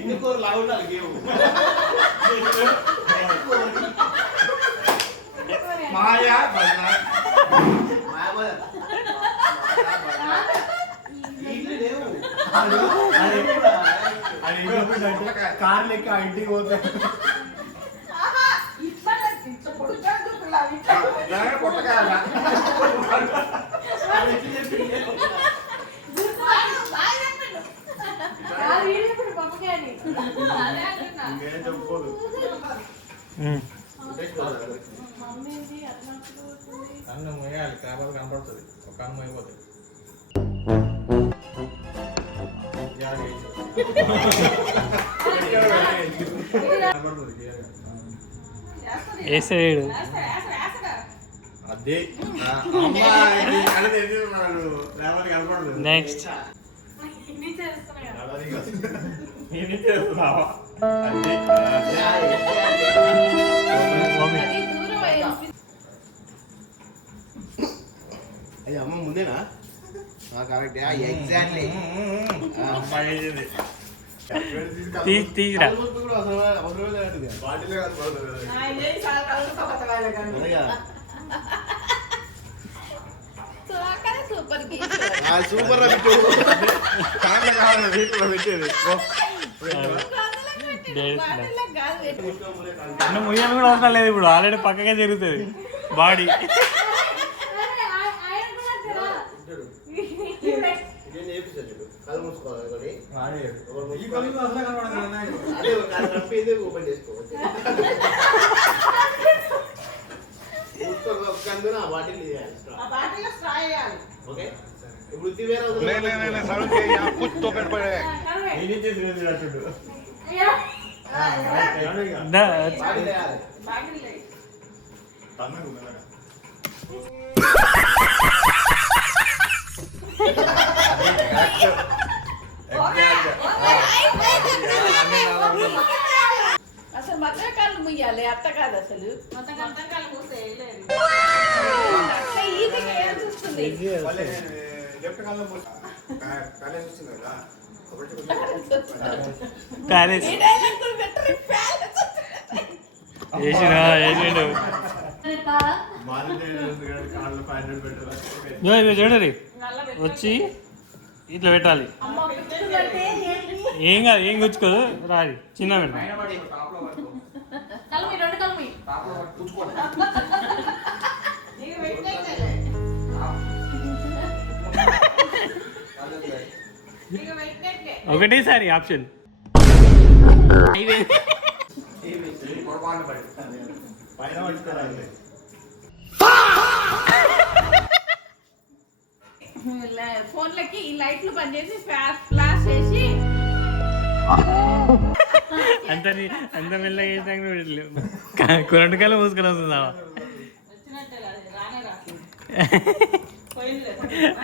ఇంకో లావు ఉండాలి గేమ్ మాయా బజార్ మాయా బజార్ కార్ లెక్క ఇంటికి పోతే కన్ను మొయ్యాలి కాబట్టి కనపడుతుంది ఒక కన్ను అయిపోతుంది వేసాడు అదే నెక్స్ట్ అది అమ్మ ముందేనా కరెక్ట్ ఎగ్జాక్ట్లీ తీసిరా సూపర్ పెట్టేది అన్న ముయ్యాలు కూడా అవసరం లేదు ఇప్పుడు ఆల్రెడీ పక్కగా జరుగుతుంది బాడీ అసలు మతకాలు ముయ్యాలి అత్త కాదు అసలు చూస్తుంది ప్యాలెస్ వేసిండు చూడరి వచ్చి ఇట్లా పెట్టాలి ఏం కాదు ఏం గుచ్చుకోదు రాది చిన్న పెట్టాలి ఒకటేసారి ఆప్షన్ ఫోన్లకి ఈ లైట్లు పనిచేసి ఫ్లాష్ చేసి అంత మెల్లగా చేసినా కరెంట్ కాలం మూసుకొని వస్తుందా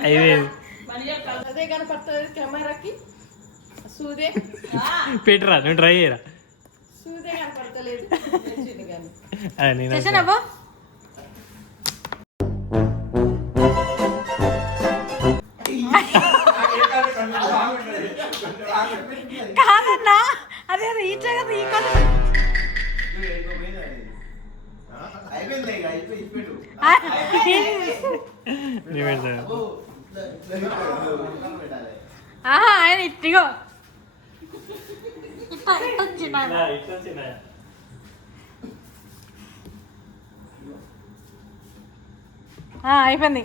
అయిపోయింది అదే కనపడుతుంది కెమెరాకి సూదే పెట్టరా నువ్వు ట్రై చేయరా సూదే కనపడతలేదు కాదన్నా అదే రీచ్ కదా ఈ కాదు ఆయన ఇట్టిగో అయిపోయింది